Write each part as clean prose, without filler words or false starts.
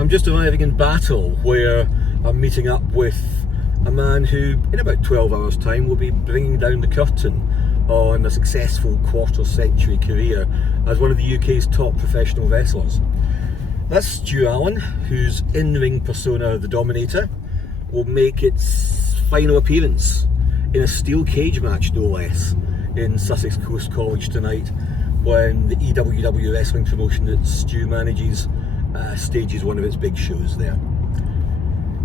I'm just arriving in Battle, where I'm meeting up with a man who, in about 12 hours' time, will be bringing down the curtain on a successful quarter-century career as one of the UK's top professional wrestlers. That's Stu Allen, whose in-ring persona, the Dominator, will make its final appearance in a steel cage match, no less, in Sussex Coast College tonight, when the EWW wrestling promotion that Stu manages stages one of its big shows there.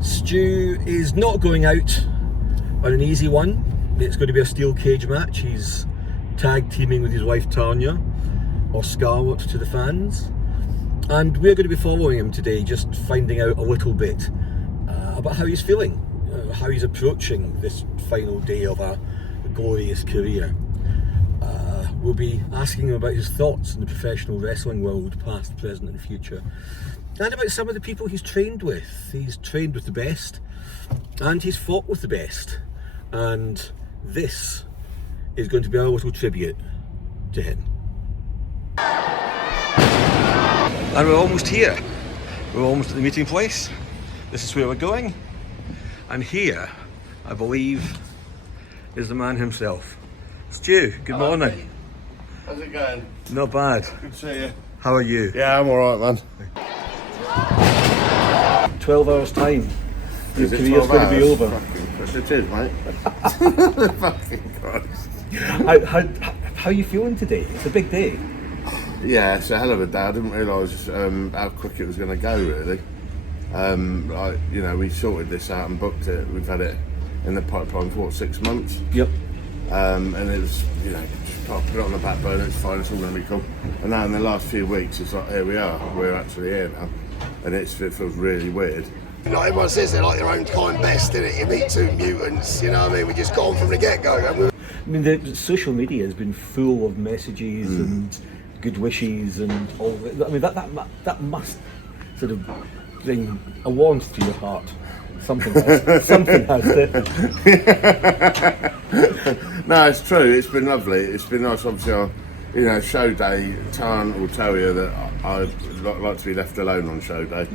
Stu is not going out on an easy one. It's going to be a steel cage match. He's tag teaming with his wife Tanya, or Scarlett to the fans, and we're going to be following him today, just finding out a little bit about how he's feeling, how he's approaching this final day of a glorious career. We'll be asking him about his thoughts in the professional wrestling world, past, present and future, and about some of the people he's trained with. He's trained with the best, and he's fought with the best, and this is going to be our little tribute to him. And we're almost here. We're almost at the meeting place. This is where we're going, and here, I believe, is the man himself. Stu, good morning. Mate. How's it going? Not bad. Good to see you. How are you? Yeah, I'm alright, man. 12 hours time. Your Is it career's 12 going to be hours? over. Fucking it is, mate. Fucking Christ. How are you feeling today? It's a big day. Yeah, it's a hell of a day. I didn't realise how quick it was going to go, really. We sorted this out and booked it. We've had it in the pipeline for, 6 months? Yep. And it was, just put it on the back burner, it's fine, it's all going to be cool. And now in the last few weeks, it's like, here we are, we're actually here now. And it feels really weird. Like everyone says, they're like their own kind best, innit? You meet two mutants, you know what I mean? We just got on from the get-go. I mean, the social media has been full of messages and good wishes and all that. I mean, that must sort of bring a warmth to your heart. Something has definitely. No, it's true. It's been lovely. It's been nice. Obviously, show day. Tarn will tell you that I like to be left alone on show day,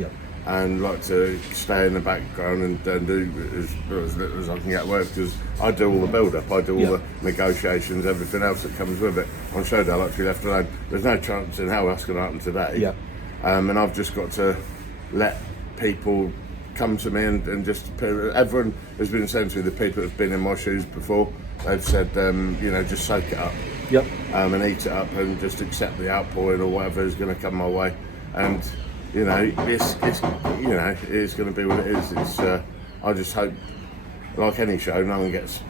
and like to stay in the background and do as little as I can get away with, because I do all the build-up. I do all the negotiations, everything else that comes with it. On show day, I like to be left alone. There's no chance in hell that's going to happen today. And I've just got to let people come to me and just everyone has been saying to me, the people that have been in my shoes before, they've said just soak it up and eat it up and just accept the outpouring or whatever is going to come my way, and it's going to be what it is. It's I just hope, like any show, no one gets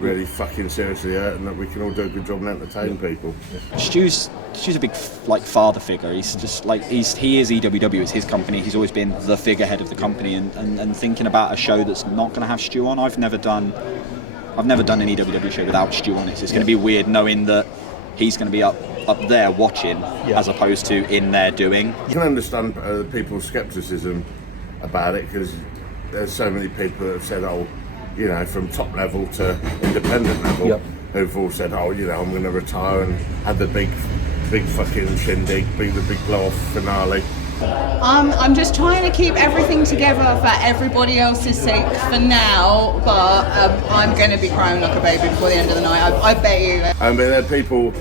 really fucking seriously hurt, and that we can all do a good job and entertain people. Stu's a big father figure. He's just he is EWW. It's his company. He's always been the figurehead of the company. And thinking about a show that's not going to have Stu on, I've never done an EWW show without Stu on it. It's going to be weird knowing that he's going to be up there watching as opposed to in there doing. You can understand people's scepticism about it, because there's so many people that have said, from top level to independent level, who've all said, I'm going to retire, and had the big fucking shindig, be the big blow-off finale. I'm just trying to keep everything together for everybody else's sake for now, but I'm going to be crying like a baby before the end of the night, I bet you. But there people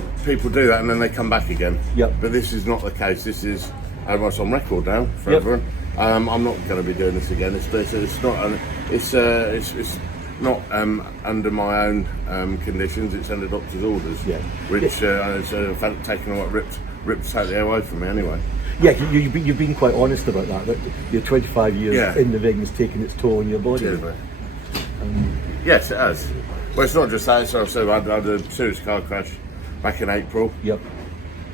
do that and then they come back again. But this is not the case. This is what's on record now for everyone. I'm not going to be doing this again. It's not under my own conditions. It's under doctor's orders, which in fact taken what ripped totally away from me anyway. Yeah, you've been quite honest about that your 25 years in the ring has taken its toll on your body. Yes, it has. Well, it's not just that. So I had a serious car crash back in April.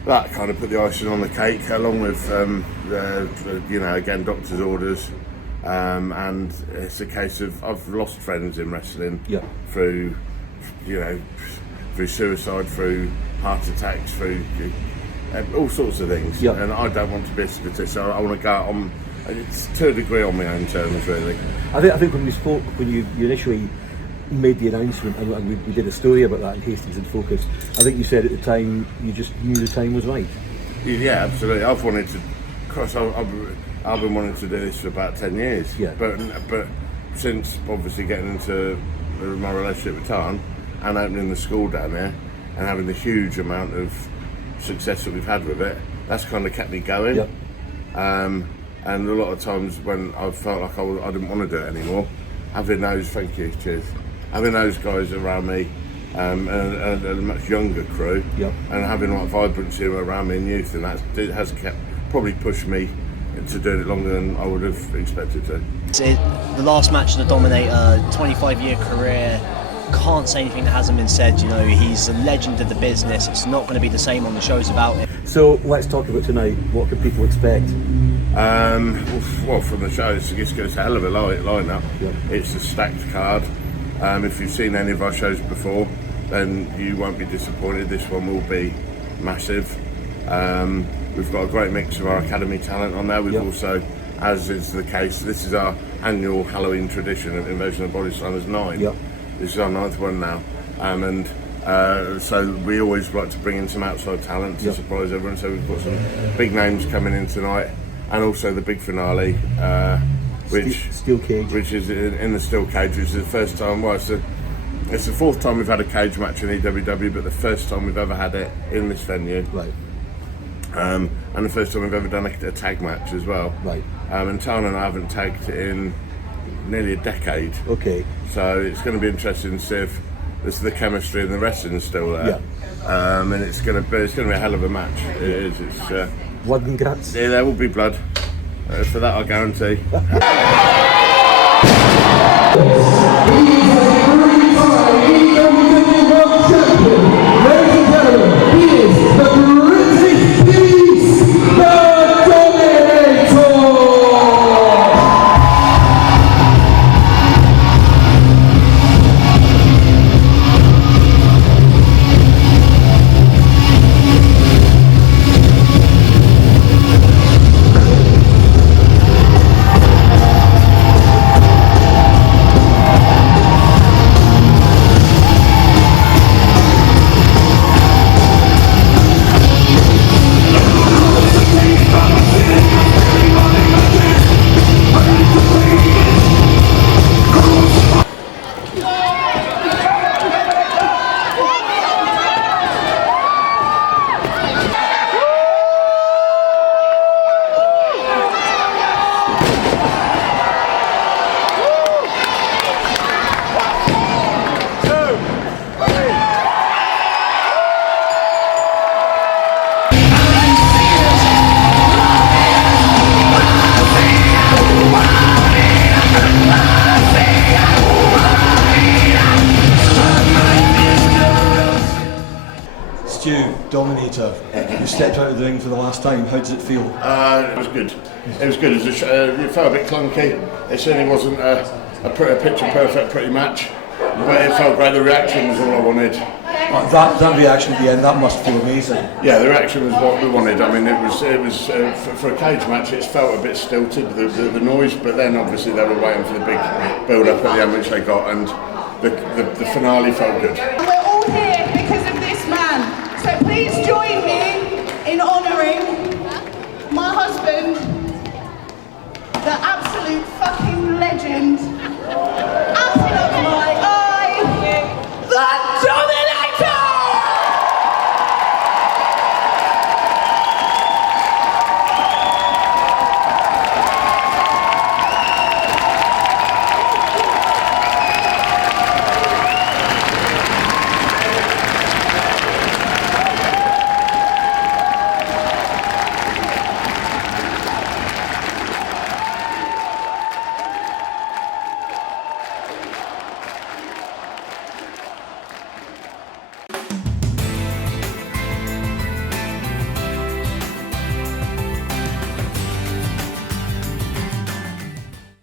That kind of put the icing on the cake, along with again, doctor's orders. And it's a case of I've lost friends in wrestling through suicide, through heart attacks, through all sorts of things. And I don't want to be a statist. I want to go on. It's to a degree on my own terms, really. I think when we spoke, when you initially made the announcement, and we did a story about that in Hastings and Focus, I think you said at the time you just knew the time was right. Yeah, absolutely. I've wanted to course, I've been wanting to do this for about 10 years. Yeah. But since obviously getting into my relationship with Tarn and opening the school down there and having the huge amount of success that we've had with it, that's kind of kept me going. Yep. And a lot of times when I felt like I didn't want to do it anymore, having those, thank you, cheers, having those guys around me, and a much younger crew, Yep. and having like vibrancy around me in youth, and that has probably pushed me into doing it longer than I would have expected to. The last match of the Dominator, 25-year career, can't say anything that hasn't been said. You know, he's a legend of the business. It's not going to be the same on the shows without him. So let's talk about tonight. What can people expect? Well, from the show, it's a hell of a lineup. Yep. It's a stacked card. If you've seen any of our shows before, then you won't be disappointed. This one will be massive. We've got a great mix of our academy talent on there. We've also, as is the case, this is our annual Halloween tradition of Invasion of the Body Slammers 9. Yep. This is our 9th one now. So we always like to bring in some outside talent to surprise everyone. So we've got some big names coming in tonight, and also the big finale, which Steel Cage, which is in the steel cage, which is the first time. Well, it's the 4th time we've had a cage match in EWW, but the first time we've ever had it in this venue. Right. And the first time we've ever done a tag match as well. Right. And Tana and I haven't tagged in nearly a decade. Okay. So it's going to be interesting to see if the chemistry and the wrestling is still there. Yeah. And it's going to be a hell of a match. It is. It's Blood and guts. yeah, there will be blood. For that, I guarantee. Stu, Dominator, you stepped out of the ring for the last time. How does it feel? It was good. It was good. It felt a bit clunky. It certainly wasn't a picture perfect pretty match, but it felt great. The reaction was all I wanted. That reaction at the end, that must feel amazing. Yeah, the reaction was what we wanted. I mean, it was for a cage match. It felt a bit stilted, the noise, but then obviously they were waiting for the big build up at the end, which they got, and the finale felt good.